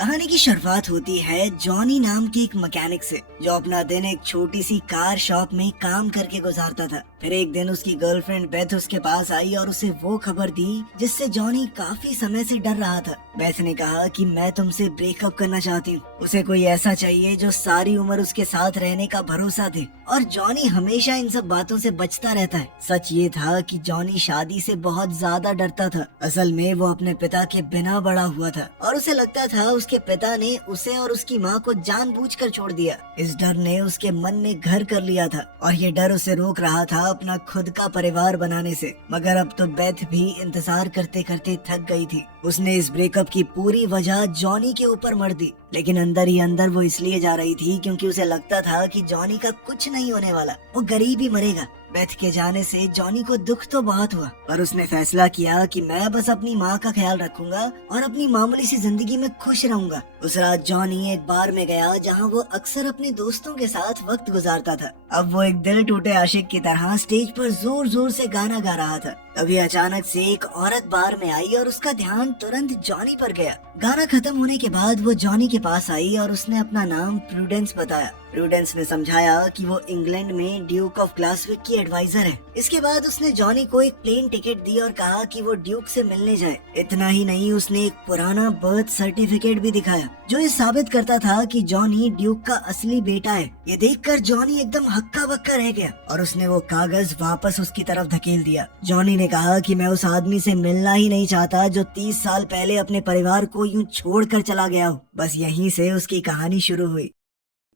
कहानी की शुरुआत होती है जॉनी नाम के एक मैकेनिक से, जो अपना दिन एक छोटी सी कार शॉप में काम करके गुजारता था। फिर एक दिन उसकी गर्लफ्रेंड बेथ उसके पास आई और उसे वो खबर दी जिससे जॉनी काफी समय से डर रहा था। बेथ ने कहा कि मैं तुमसे ब्रेकअप करना चाहती हूँ। उसे कोई ऐसा चाहिए जो सारी उम्र उसके साथ रहने का भरोसा दे, और जॉनी हमेशा इन सब बातों से बचता रहता है। सच ये था कि जॉनी शादी से बहुत ज्यादा डरता था। असल में वो अपने पिता के बिना बड़ा हुआ था और उसे लगता था उसके पिता ने उसे और उसकी माँ को जानबूझकर छोड़ दिया। इस डर ने उसके मन में घर कर लिया था और ये डर उसे रोक रहा था अपना खुद का परिवार बनाने से। मगर अब तो बेथ भी इंतजार करते करते थक गई थी। उसने इस ब्रेकअप की पूरी वजह जॉनी के ऊपर मढ़ दी, लेकिन अंदर ही अंदर वो इसलिए जा रही थी क्योंकि उसे लगता था कि जॉनी का कुछ नहीं होने वाला, वो गरीब ही मरेगा। बेथ के जाने से जॉनी को दुख तो बहुत हुआ, पर उसने फैसला किया कि मैं बस अपनी माँ का ख्याल रखूंगा और अपनी मामूली सी जिंदगी में खुश रहूंगा। उस रात जॉनी एक बार में गया जहाँ वो अक्सर अपने दोस्तों के साथ वक्त गुजारता था। अब वो एक दिल टूटे आशिक की तरह स्टेज पर जोर जोर से गाना गा रहा था। तभी अचानक से एक औरत बार में आई और उसका ध्यान तुरंत जॉनी पर गया। गाना खत्म होने के बाद वो जॉनी के पास आई और उसने अपना नाम प्रूडेंस बताया। प्रूडेंस ने समझाया कि वो इंग्लैंड में ड्यूक ऑफ ग्लासविक की एडवाइजर है। इसके बाद उसने जॉनी को एक प्लेन टिकट दी और कहा कि वो ड्यूक से मिलने जाए। इतना ही नहीं, उसने एक पुराना बर्थ सर्टिफिकेट भी दिखाया जो ये साबित करता था कि जॉनी ड्यूक का असली बेटा है। ये देखकर जॉनी एकदम हक्का बक्का रह गया और उसने वो कागज वापस उसकी तरफ धकेल दिया। जॉनी ने कहा कि मैं उस आदमी से मिलना ही नहीं चाहता जो 30 साल पहले अपने परिवार को यूं छोड़कर चला गया हो। बस यहीं से उसकी कहानी शुरू हुई।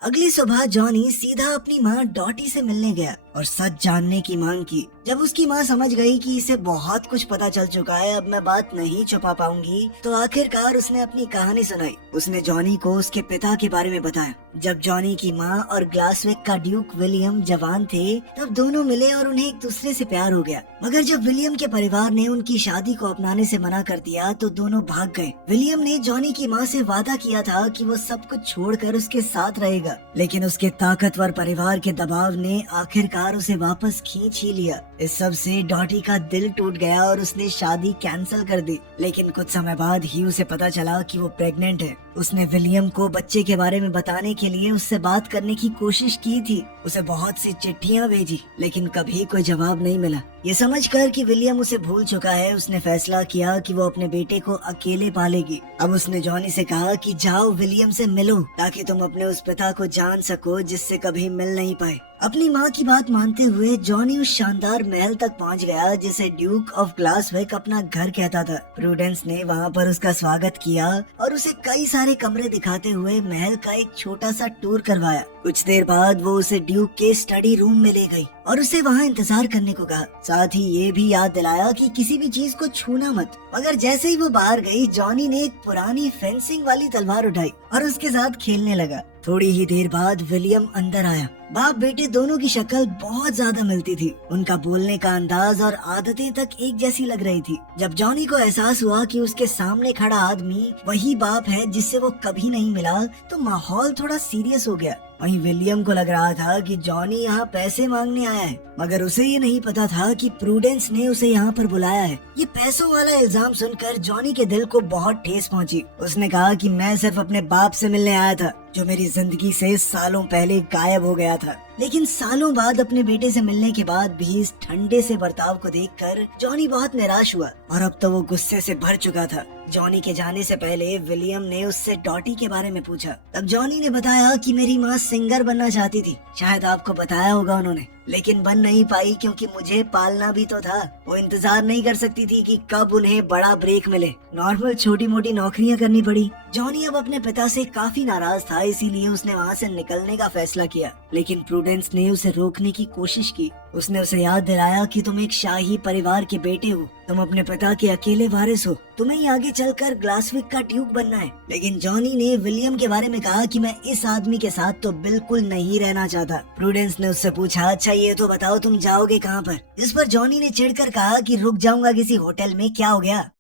अगली सुबह जॉनी सीधा अपनी माँ डॉटी से मिलने गया और सच जानने की मांग की। जब उसकी माँ समझ गई कि इसे बहुत कुछ पता चल चुका है, अब मैं बात नहीं छुपा पाऊंगी, तो आखिरकार उसने अपनी कहानी सुनाई। उसने जॉनी को उसके पिता के बारे में बताया। जब जॉनी की माँ और ग्लासविक का ड्यूक विलियम जवान थे, तब दोनों मिले और उन्हें एक दूसरे से प्यार हो गया। मगर जब विलियम के परिवार ने उनकी शादी को अपनाने से मना कर दिया तो दोनों भाग गए। विलियम ने जॉनी की माँ से वादा किया था कि वो सब कुछ छोड़कर उसके साथ रहेगा, लेकिन उसके ताकतवर परिवार के दबाव ने आखिरकार उसे वापस खींच ही लिया। इस सब से डॉटी का दिल टूट गया और उसने शादी कैंसिल कर दी। लेकिन कुछ समय बाद ही उसे पता चला कि वो प्रेग्नेंट है। उसने विलियम को बच्चे के बारे में बताने के लिए उससे बात करने की कोशिश की थी। उसे बहुत सी चिट्ठियां भेजी, लेकिन कभी कोई जवाब नहीं मिला। ये समझकर कि विलियम उसे भूल चुका है, उसने फैसला किया कि वो अपने बेटे को अकेले पालेगी। अब उसने जॉनी से कहा कि जाओ विलियम से मिलो, ताकि तुम अपने उस पिता को जान सको जिससे कभी मिल नहीं पाए। अपनी माँ की बात मानते हुए जॉनी उस शानदार महल तक पहुँच गया जिसे ड्यूक ऑफ ग्लासविक अपना घर कहता था। प्रूडेंस ने वहाँ पर उसका स्वागत किया और उसे कई सारे कमरे दिखाते हुए महल का एक छोटा सा टूर करवाया। कुछ देर बाद वो उसे ड्यूक के स्टडी रूम में ले गई और उसे वहाँ इंतजार करने को कहा। साथ ही ये भी याद दिलाया कि किसी भी चीज को छूना मत। मगर जैसे ही वो बाहर गई, जॉनी ने एक पुरानी फेंसिंग वाली तलवार उठाई और उसके साथ खेलने लगा। थोड़ी ही देर बाद विलियम अंदर आया। बाप बेटे दोनों की शक्ल बहुत ज्यादा मिलती थी। उनका बोलने का अंदाज और आदतें तक एक जैसी लग रही थी। जब जॉनी को एहसास हुआ कि उसके सामने खड़ा आदमी वही बाप है जिससे वो कभी नहीं मिला, तो माहौल थोड़ा सीरियस हो गया। वहीं विलियम को लग रहा था कि जॉनी यहाँ पैसे मांगने आया है, मगर उसे ये नहीं पता था कि प्रूडेंस ने उसे यहाँ पर बुलाया है। ये पैसों वाला इल्जाम सुनकर जॉनी के दिल को बहुत ठेस पहुंची। उसने कहा कि मैं सिर्फ अपने बाप से मिलने आया था, जो मेरी जिंदगी से सालों पहले गायब हो गया था। लेकिन सालों बाद अपने बेटे से मिलने के बाद भी इस ठंडे से बर्ताव को देखकर जॉनी बहुत निराश हुआ और अब तो वो गुस्से से भर चुका था। जॉनी के जाने से पहले विलियम ने उससे डॉटी के बारे में पूछा। तब जॉनी ने बताया कि मेरी माँ सिंगर बनना चाहती थी, शायद आपको बताया होगा उन्होंने, लेकिन बन नहीं पाई क्योंकि मुझे पालना भी तो था। वो इंतजार नहीं कर सकती थी कि कब उन्हें बड़ा ब्रेक मिले। नॉर्मल छोटी मोटी नौकरियां करनी पड़ी। जॉनी अब अपने पिता से काफी नाराज था, इसीलिए उसने वहाँ से निकलने का फैसला किया। लेकिन प्रूडेंस ने उसे रोकने की कोशिश की। उसने उसे याद दिलाया कि तुम एक शाही परिवार के बेटे हो, तुम अपने पिता के अकेले वारिस हो, तुम्हें ही आगे चलकर ग्लासविक का ड्यूक बनना है। लेकिन जॉनी ने विलियम के बारे में कहा कि मैं इस आदमी के साथ तो बिल्कुल नहीं रहना चाहता। प्रूडेंस ने उससे पूछा, अच्छा ये तो बताओ तुम जाओगे कहाँ पर? जिस पर जॉनी ने चिढ़कर कहा कि रुक जाऊंगा किसी होटल में, क्या हो गया?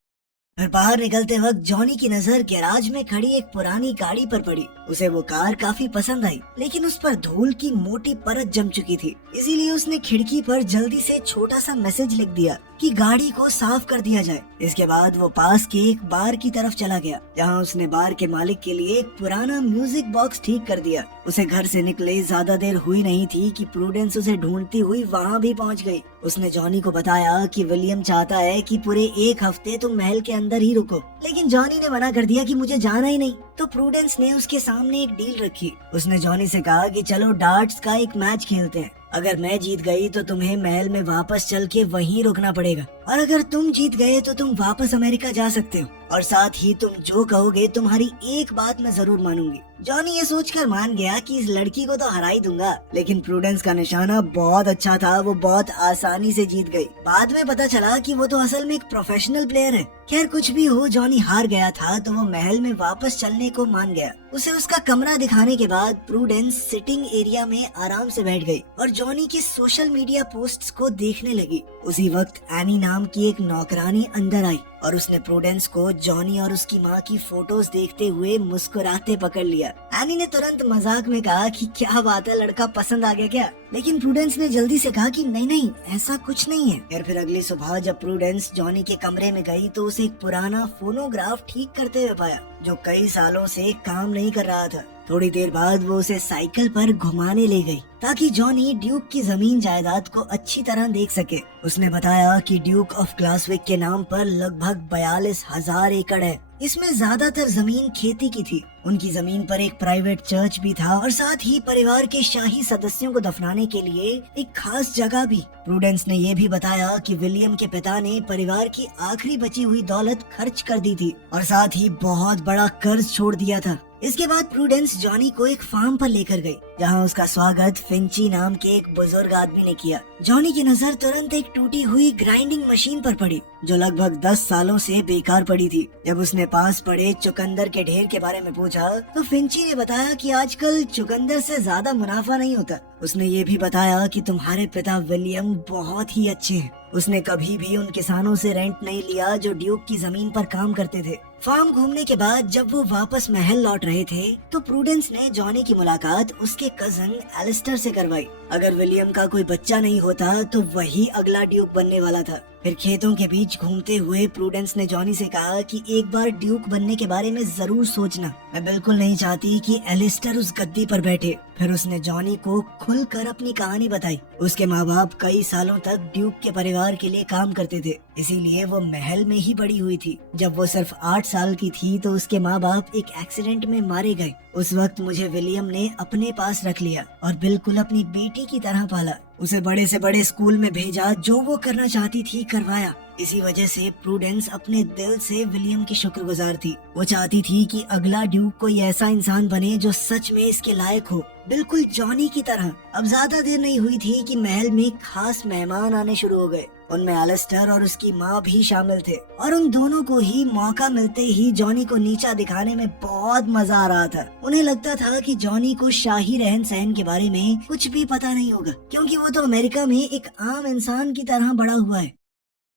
फिर बाहर निकलते वक्त जॉनी की नजर गैराज में खड़ी एक पुरानी गाड़ी पर पड़ी। उसे वो कार काफी पसंद आई, लेकिन उस पर धूल की मोटी परत जम चुकी थी। इसीलिए उसने खिड़की पर जल्दी से छोटा सा मैसेज लिख दिया। कि गाड़ी को साफ कर दिया जाए। इसके बाद वो पास के एक बार की तरफ चला गया, जहाँ उसने बार के मालिक के लिए एक पुराना म्यूजिक बॉक्स ठीक कर दिया। उसे घर से निकले ज्यादा देर हुई नहीं थी कि प्रूडेंस उसे ढूंढती हुई वहाँ भी पहुँच गई। उसने जॉनी को बताया कि विलियम चाहता है कि पूरे एक हफ्ते तुम महल के अंदर ही रुको, लेकिन जॉनी ने मना कर दिया कि मुझे जाना ही नहीं। तो प्रूडेंस ने उसके सामने एक डील रखी। उसने जॉनी से कहा कि चलो डार्ट्स का एक मैच खेलते हैं। अगर मैं जीत गई तो तुम्हें महल में वापस चल के वहीं रुकना पड़ेगा, और अगर तुम जीत गए तो तुम वापस अमेरिका जा सकते हो, और साथ ही तुम जो कहोगे तुम्हारी एक बात मैं जरूर मानूंगी। जॉनी ये सोचकर मान गया कि इस लड़की को तो हरा ही दूंगा, लेकिन प्रूडेंस का निशाना बहुत अच्छा था, वो बहुत आसानी से जीत गई। बाद में पता चला कि वो तो असल में एक प्रोफेशनल प्लेयर है। खैर कुछ भी हो, जॉनी हार गया था तो वो महल में वापस चलने को मान गया। उसे उसका कमरा दिखाने के बाद प्रूडेंस सिटिंग एरिया में आराम से बैठ गई और जॉनी के सोशल मीडिया पोस्ट्स को देखने लगी। उसी वक्त एनी नाम की एक नौकरानी अंदर आई और उसने प्रूडेंस को जॉनी और उसकी माँ की फोटोज देखते हुए मुस्कुराते पकड़ लिया। एनी ने तुरंत मजाक में कहा कि क्या बात है, लड़का पसंद आ गया क्या? लेकिन प्रूडेंस ने जल्दी से कहा कि नहीं नहीं, ऐसा कुछ नहीं है। फिर अगली सुबह जब प्रूडेंस जॉनी के कमरे में गई तो उसे एक पुराना फोनोग्राफ ठीक करते हुए पाया, जो कई सालों से काम नहीं कर रहा था। थोड़ी देर बाद वो उसे साइकिल पर घुमाने ले गई ताकि जॉनी ड्यूक की जमीन जायदाद को अच्छी तरह देख सके। उसने बताया कि ड्यूक ऑफ ग्लासविक के नाम पर लगभग 42,000 एकड़ है। इसमें ज्यादातर जमीन खेती की थी। उनकी जमीन पर एक प्राइवेट चर्च भी था और साथ ही परिवार के शाही सदस्यों को दफनाने के लिए एक खास जगह भी। प्रूडेंस ने यह भी बताया कि विलियम के पिता ने परिवार की आखिरी बची हुई दौलत खर्च कर दी थी और साथ ही बहुत बड़ा कर्ज छोड़ दिया था। इसके बाद प्रूडेंस जॉनी को एक फार्म पर लेकर गई, जहां उसका स्वागत फिंची नाम के एक बुजुर्ग आदमी ने किया। जॉनी की नजर तुरंत एक टूटी हुई ग्राइंडिंग मशीन पर पड़ी, जो लगभग 10 सालों से बेकार पड़ी थी। जब उसने पास पड़े चुकंदर के ढेर के बारे में पूछा तो फिंची ने बताया कि आजकल चुकंदर से ज्यादा मुनाफा नहीं होता। उसने ये भी बताया कि तुम्हारे पिता विलियम बहुत ही अच्छे हैं। उसने कभी भी उन किसानों से रेंट नहीं लिया जो ड्यूक की जमीन पर काम करते थे। फार्म घूमने के बाद जब वो वापस महल लौट रहे थे तो प्रूडेंस ने जॉनी की मुलाकात उसके कजन एलिस्टर से करवाई। अगर विलियम का कोई बच्चा नहीं होता तो वही अगला ड्यूक बनने वाला था। फिर खेतों के बीच घूमते हुए प्रूडेंस ने जॉनी से कहा कि एक बार ड्यूक बनने के बारे में जरूर सोचना। मैं बिल्कुल नहीं चाहती कि एलिस्टर उस गद्दी पर बैठे। फिर उसने जॉनी को खुलकर अपनी कहानी बताई। उसके माँ बाप कई सालों तक ड्यूक के परिवार के लिए काम करते थे, इसीलिए वो महल में ही बड़ी हुई थी। जब वो सिर्फ 8 साल की थी तो उसके माँ बाप एक एक्सीडेंट में मारे गए। उस वक्त मुझे विलियम ने अपने पास रख लिया और बिल्कुल अपनी बेटी की तरह पाला। उसे बड़े से बड़े स्कूल में भेजा, जो वो करना चाहती थी करवाया। इसी वजह से प्रूडेंस अपने दिल से विलियम की शुक्रगुजार थी। वो चाहती थी कि अगला ड्यूक कोई ऐसा इंसान बने जो सच में इसके लायक हो, बिल्कुल जॉनी की तरह। अब ज्यादा देर नहीं हुई थी कि महल में खास मेहमान आने शुरू हो गए। उनमें एलिस्टर और उसकी माँ भी शामिल थे और उन दोनों को ही मौका मिलते ही जॉनी को नीचा दिखाने में बहुत मजा आ रहा था। उन्हें लगता था कि जॉनी को शाही रहन सहन के बारे में कुछ भी पता नहीं होगा, क्योंकि वो तो अमेरिका में एक आम इंसान की तरह बड़ा हुआ है।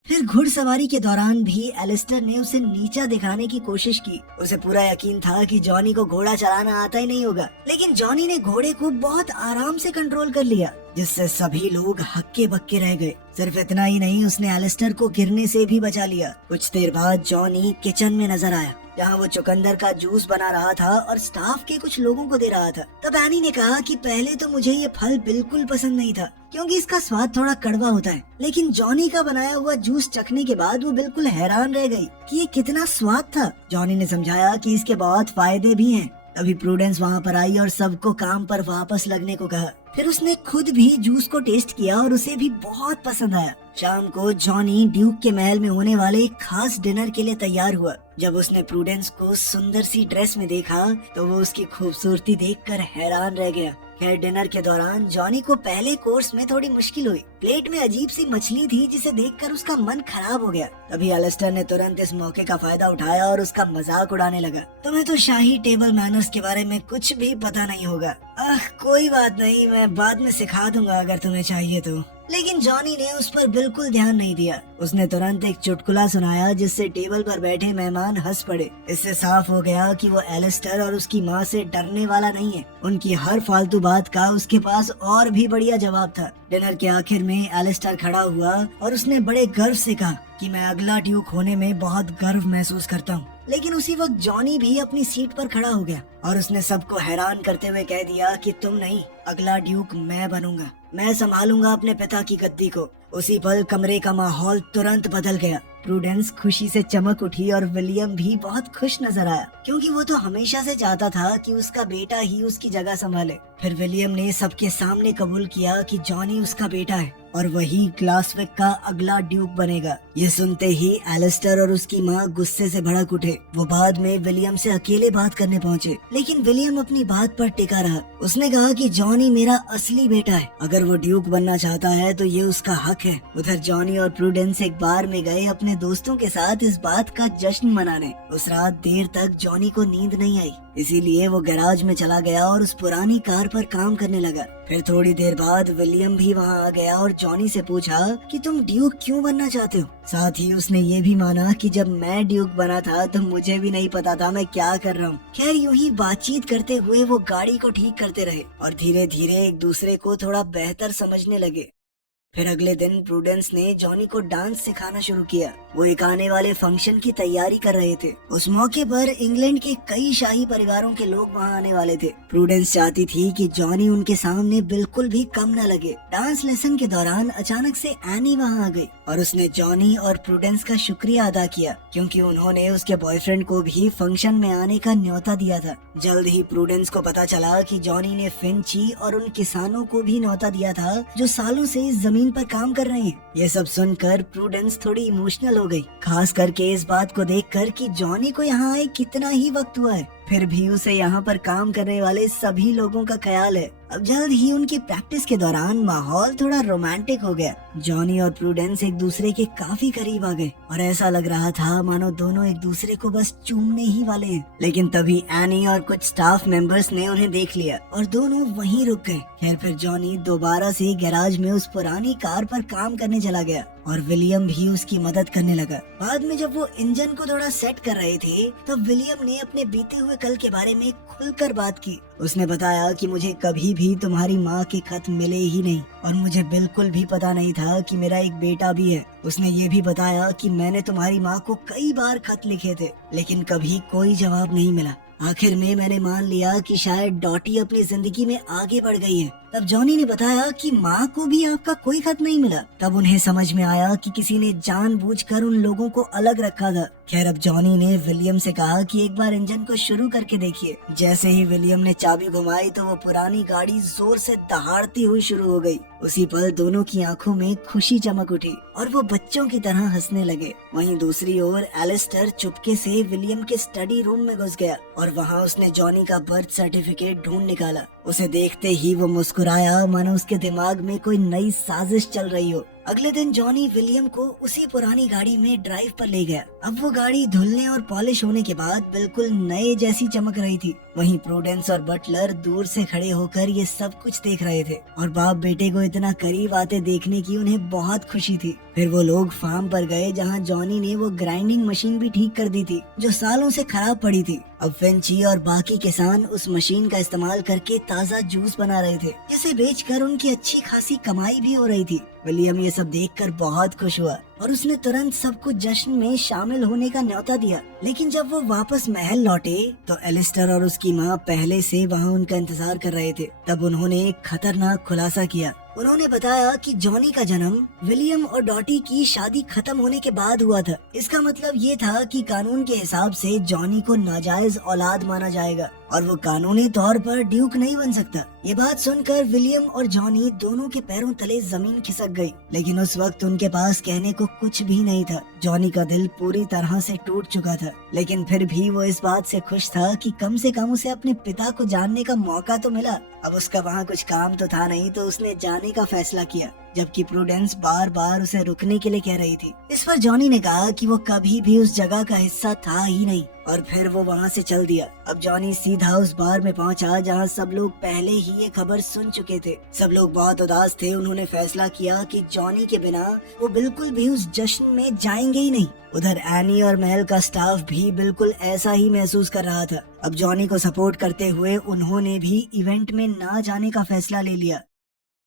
फिर घुड़सवारी के दौरान भी एलिस्टर ने उसे नीचा दिखाने की कोशिश की। उसे पूरा यकीन था कि जॉनी को घोड़ा चलाना आता ही नहीं होगा, लेकिन जॉनी ने घोड़े को बहुत आराम से कंट्रोल कर लिया, जिससे सभी लोग हक्के बक्के रह गए। सिर्फ इतना ही नहीं, उसने एलिस्टर को गिरने से भी बचा लिया। कुछ देर बाद जॉनी किचन में नजर आया, जहाँ वो चुकंदर का जूस बना रहा था और स्टाफ के कुछ लोगों को दे रहा था। तब एनी ने कहा कि पहले तो मुझे ये फल बिल्कुल पसंद नहीं था, क्योंकि इसका स्वाद थोड़ा कड़वा होता है, लेकिन जॉनी का बनाया हुआ जूस चखने के बाद वो बिल्कुल हैरान रह गई कि ये कितना स्वाद था। जॉनी ने समझाया कि इसके बहुत फायदे भी हैं। तभी प्रूडेंस वहाँ पर आई और सबको काम पर वापस लगने को कहा। फिर उसने खुद भी जूस को टेस्ट किया और उसे भी बहुत पसंद आया। शाम को जॉनी ड्यूक के महल में होने वाले एक खास डिनर के लिए तैयार हुआ। जब उसने प्रूडेंस को सुंदर सी ड्रेस में देखा तो वो उसकी खूबसूरती देखकर हैरान रह गया। खैर डिनर के दौरान जॉनी को पहले कोर्स में थोड़ी मुश्किल हुई। प्लेट में अजीब सी मछली थी जिसे देखकर उसका मन खराब हो गया। तभी एलिस्टर ने तुरंत इस मौके का फायदा उठाया और उसका मजाक उड़ाने लगा। तुम्हें तो शाही टेबल मैनर्स के बारे में कुछ भी पता नहीं होगा। कोई बात नहीं, मैं बाद में सिखा दूंगा अगर तुम्हें चाहिए तो। लेकिन जॉनी ने उस पर बिल्कुल ध्यान नहीं दिया। उसने तुरंत एक चुटकुला सुनाया जिससे टेबल पर बैठे मेहमान हंस पड़े। इससे साफ हो गया कि वो एलिस्टर और उसकी माँ से डरने वाला नहीं है। उनकी हर फालतू बात का उसके पास और भी बढ़िया जवाब था। डिनर के आखिर में एलिस्टर खड़ा हुआ और उसने बड़े गर्व से कहा कि मैं अगला ड्यूक होने में बहुत गर्व महसूस करता हूँ। लेकिन उसी वक्त जॉनी भी अपनी सीट पर खड़ा हो गया और उसने सबको हैरान करते हुए कह दिया कि तुम नहीं, अगला ड्यूक मैं बनूंगा, मैं संभालूंगा अपने पिता की गद्दी को। उसी पल कमरे का माहौल तुरंत बदल गया। प्रूडेंस खुशी से चमक उठी और विलियम भी बहुत खुश नजर आया, क्योंकि वो तो हमेशा से चाहता था कि उसका बेटा ही उसकी जगह संभाले। फिर विलियम ने सबके सामने कबूल किया कि जॉनी उसका बेटा है और वही ग्लासविक का अगला ड्यूक बनेगा। ये सुनते ही एलिस्टर और उसकी माँ गुस्से से भड़क उठे। वो बाद में विलियम से अकेले बात करने पहुँचे, लेकिन विलियम अपनी बात पर टिका रहा। उसने कहा कि जॉनी मेरा असली बेटा है, अगर वो ड्यूक बनना चाहता है तो ये उसका हक है। उधर जॉनी और प्रूडेंस एक बार में गए अपने दोस्तों के साथ इस बात का जश्न मनाने। उस रात देर तक जॉनी को नींद नहीं आई, इसीलिए वो गैराज में चला गया और उस पुरानी कार पर काम करने लगा। फिर थोड़ी देर बाद विलियम भी वहाँ आ गया और जॉनी से पूछा कि तुम ड्यूक क्यों बनना चाहते हो। साथ ही उसने ये भी माना कि जब मैं ड्यूक बना था तो मुझे भी नहीं पता था मैं क्या कर रहा हूँ। खैर यूं ही बातचीत करते हुए वो गाड़ी को ठीक करते रहे और धीरे धीरे एक दूसरे को थोड़ा बेहतर समझने लगे। फिर अगले दिन प्रूडेंस ने जॉनी को डांस सिखाना शुरू किया। वो एक आने वाले फंक्शन की तैयारी कर रहे थे। उस मौके पर इंग्लैंड के कई शाही परिवारों के लोग वहाँ आने वाले थे। प्रूडेंस चाहती थी कि जॉनी उनके सामने बिल्कुल भी कम न लगे। डांस लेसन के दौरान अचानक से एनी वहाँ आ गई और उसने जॉनी और प्रूडेंस का शुक्रिया अदा किया, क्योंकि उन्होंने उसके बॉयफ्रेंड को भी फंक्शन में आने का न्योता दिया था। जल्द ही प्रूडेंस को पता चला कि जॉनी ने फिंची और उन किसानों को भी न्योता दिया था जो सालों से इस जमीन पर काम कर रहे हैं। ये सब सुनकर प्रूडेंस थोड़ी इमोशनल हो गई, खास करके इस बात को देखकर कि जॉनी को यहाँ आए कितना ही वक्त हुआ है, फिर भी उसे यहाँ पर काम करने वाले सभी लोगों का ख्याल है। अब जल्द ही उनकी प्रैक्टिस के दौरान माहौल थोड़ा रोमांटिक हो गया। जॉनी और प्रूडेंस एक दूसरे के काफी करीब आ गए और ऐसा लग रहा था मानो दोनों एक दूसरे को बस चूमने ही वाले हैं। लेकिन तभी एनी और कुछ स्टाफ मेंबर्स ने उन्हें देख लिया और दोनों वहीं रुक गए। खैर फिर जॉनी दोबारा से गैराज में उस पुरानी कार पर काम करने चला गया और विलियम भी उसकी मदद करने लगा। बाद में जब वो इंजन को थोड़ा सेट कर रहे थे तब विलियम ने अपने बीते हुए कल के बारे में खुलकर बात की। उसने बताया कि मुझे कभी भी तुम्हारी माँ के खत मिले ही नहीं और मुझे बिल्कुल भी पता नहीं था कि मेरा एक बेटा भी है। उसने ये भी बताया कि मैंने तुम्हारी माँ को कई बार खत लिखे थे, लेकिन कभी कोई जवाब नहीं मिला। आखिर में मैंने मान लिया कि शायद डॉटी अपनी जिंदगी में आगे बढ़ गई है। तब जॉनी ने बताया कि माँ को भी आपका कोई खत नहीं मिला। तब उन्हें समझ में आया कि किसी ने जानबूझकर उन लोगों को अलग रखा था। खैर अब जॉनी ने विलियम से कहा कि एक बार इंजन को शुरू करके देखिए। जैसे ही विलियम ने चाबी घुमाई तो वो पुरानी गाड़ी जोर से दहाड़ती हुई शुरू हो गई। उसी पल दोनों की आंखों में खुशी चमक उठी और वो बच्चों की तरह हंसने लगे। वहीं दूसरी ओर एलिस्टर चुपके से विलियम के स्टडी रूम में घुस गया और वहाँ उसने जॉनी का बर्थ सर्टिफिकेट ढूंढ निकाला। उसे देखते ही वो मुस्कुराया मानो उसके दिमाग में कोई नई साजिश चल रही हो। अगले दिन जॉनी विलियम को उसी पुरानी गाड़ी में ड्राइव पर ले गया। अब वो गाड़ी धुलने और पॉलिश होने के बाद बिल्कुल नए जैसी चमक रही थी। वहीं प्रूडेंस और बटलर दूर से खड़े होकर ये सब कुछ देख रहे थे और बाप बेटे को इतना करीब आते देखने की उन्हें बहुत खुशी थी। फिर वो लोग फार्म पर गए जहाँ जॉनी ने वो ग्राइंडिंग मशीन भी ठीक कर दी थी जो सालों से खराब पड़ी थी। अब फिंची और बाकी किसान उस मशीन का इस्तेमाल करके ताज़ा जूस बना रहे थे, जिसे बेचकर उनकी अच्छी खासी कमाई भी हो रही थी। विलियम ये सब देखकर बहुत खुश हुआ और उसने तुरंत सबको जश्न में शामिल होने का न्योता दिया। लेकिन जब वो वापस महल लौटे तो एलिस्टर और उसकी माँ पहले से वहाँ उनका इंतजार कर रहे थे। तब उन्होंने एक खतरनाक खुलासा किया। उन्होंने बताया कि जॉनी का जन्म विलियम और डॉटी की शादी खत्म होने के बाद हुआ था। इसका मतलब ये था कि कानून के हिसाब से जॉनी को नाजायज औलाद माना जाएगा और वो कानूनी तौर पर ड्यूक नहीं बन सकता। ये बात सुनकर विलियम और जॉनी दोनों के पैरों तले जमीन खिसक गई, लेकिन उस वक्त उनके पास कहने को कुछ भी नहीं था। जॉनी का दिल पूरी तरह से टूट चुका था, लेकिन फिर भी वो इस बात से खुश था कि कम से कम उसे अपने पिता को जानने का मौका तो मिला। अब उसका वहाँ कुछ काम तो था नहीं, तो उसने जाने का फैसला किया। जबकि प्रूडेंस बार बार उसे रुकने के लिए कह रही थी। इस पर जॉनी ने कहा कि वो कभी भी उस जगह का हिस्सा था ही नहीं और फिर वो वहाँ से चल दिया। अब जॉनी सीधा उस बार में पहुँचा जहाँ सब लोग पहले ही ये खबर सुन चुके थे। सब लोग बहुत उदास थे। उन्होंने फैसला किया कि जॉनी के बिना वो बिल्कुल भी उस जश्न में जाएंगे ही नहीं। उधर एनी और महल का स्टाफ भी बिल्कुल ऐसा ही महसूस कर रहा था। अब जॉनी को सपोर्ट करते हुए उन्होंने भी इवेंट में ना जाने का फैसला ले लिया।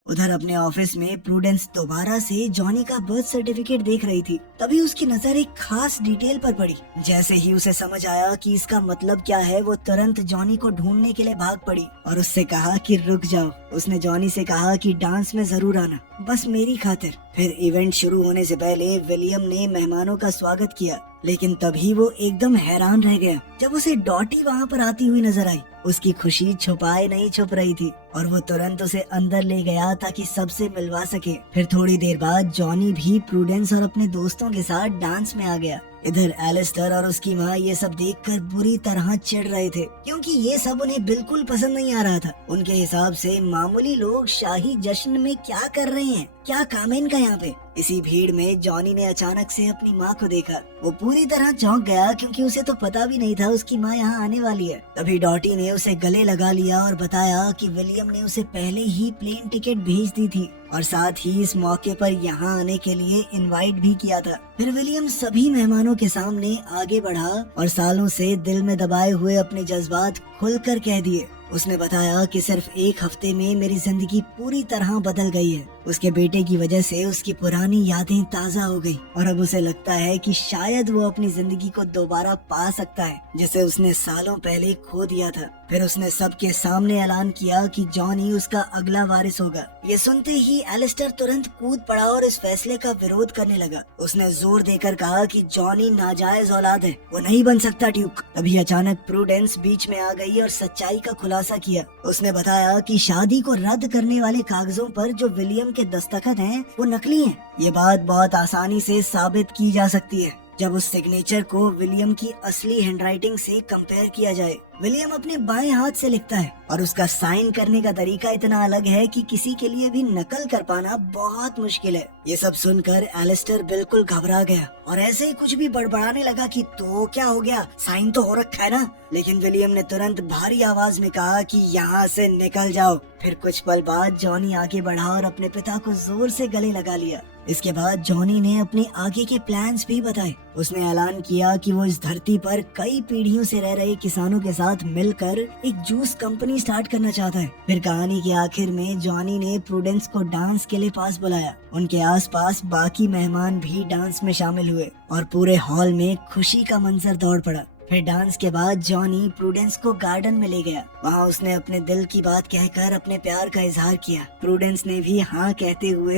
उधर अपने ऑफिस में प्रूडेंस दोबारा से जॉनी का बर्थ सर्टिफिकेट देख रही थी। तभी उसकी नजर एक खास डिटेल पर पड़ी। जैसे ही उसे समझ आया कि इसका मतलब क्या है, वो तुरंत जॉनी को ढूंढने के लिए भाग पड़ी और उससे कहा कि रुक जाओ। उसने जॉनी से कहा कि डांस में जरूर आना, बस मेरी खातिर। फिर इवेंट शुरू होने से पहले विलियम ने मेहमानों का स्वागत किया, लेकिन तभी वो एकदम हैरान रह गया जब उसे डॉटी वहाँ पर आती हुई नजर आई। उसकी खुशी छुपाए नहीं छुप रही थी और वो तुरंत उसे अंदर ले गया ताकि सबसे मिलवा सके। फिर थोड़ी देर बाद जॉनी भी प्रूडेंस और अपने दोस्तों के साथ डांस में आ गया। इधर एलिस्टर और उसकी माँ ये सब देखकर बुरी तरह चिढ़ रहे थे, क्योंकि ये सब उन्हें बिल्कुल पसंद नहीं आ रहा था। उनके हिसाब से मामूली लोग शाही जश्न में क्या कर रहे हैं, क्या काम है इनका यहाँ पे। इसी भीड़ में जॉनी ने अचानक से अपनी माँ को देखा। वो पूरी तरह चौंक गया क्योंकि उसे तो पता भी नहीं था उसकी माँ यहाँ आने वाली है। तभी डॉटी ने उसे गले लगा लिया और बताया कि विलियम ने उसे पहले ही प्लेन टिकट भेज दी थी और साथ ही इस मौके पर यहाँ आने के लिए इनवाइट भी किया था। फिर विलियम सभी मेहमानों के सामने आगे बढ़ा और सालों से दिल में दबाए हुए अपने जज्बात खुलकर कह दिए। उसने बताया कि सिर्फ एक हफ्ते में मेरी जिंदगी पूरी तरह बदल गई है। उसके बेटे की वजह से उसकी पुरानी यादें ताज़ा हो गई और अब उसे लगता है कि शायद वो अपनी जिंदगी को दोबारा पा सकता है, जिसे उसने सालों पहले खो दिया था। फिर उसने सबके सामने ऐलान किया कि जॉनी उसका अगला वारिस होगा। ये सुनते ही एलिस्टर तुरंत कूद पड़ा और इस फैसले का विरोध करने लगा। उसने जोर देकर कहा कि जॉनी नाजायज औलाद है, वो नहीं बन सकता ड्यूक। तभी अचानक प्रूडेंस बीच में आ गई और सच्चाई का खुलासा किया। उसने बताया कि शादी को रद्द करने वाले कागजों पर जो विलियम के दस्तखत हैं, वो नकली हैं। ये बात बहुत आसानी से साबित की जा सकती है जब उस सिग्नेचर को विलियम की असली हैंडराइटिंग से कंपेयर किया जाए। विलियम अपने बाएं हाथ से लिखता है और उसका साइन करने का तरीका इतना अलग है कि किसी के लिए भी नकल कर पाना बहुत मुश्किल है। ये सब सुनकर एलिस्टर बिल्कुल घबरा गया और ऐसे ही कुछ भी बड़बड़ाने लगा कि तो क्या हो गया, साइन तो हो रखा है ना। लेकिन विलियम ने तुरंत भारी आवाज में कहा कि यहाँ से निकल जाओ। फिर कुछ पल बाद जॉनी आगे बढ़ा और अपने पिता को जोर से गले लगा लिया। इसके बाद जॉनी ने अपने आगे के प्लान्स भी बताए। उसने ऐलान किया कि वो इस धरती पर कई पीढ़ियों से रह रहे किसानों के साथ मिलकर एक जूस कंपनी स्टार्ट करना चाहता है। फिर कहानी के आखिर में जॉनी ने प्रूडेंस को डांस के लिए पास बुलाया। उनके आसपास बाकी मेहमान भी डांस में शामिल हुए और पूरे हॉल में खुशी का मंजर दौड़ पड़ा। फिर डांस के बाद जॉनी प्रूडेंस को गार्डन में ले गया। वहाँ उसने अपने दिल की बात कहकर अपने प्यार का इजहार किया। प्रूडेंस ने भी हाँ कहते हुए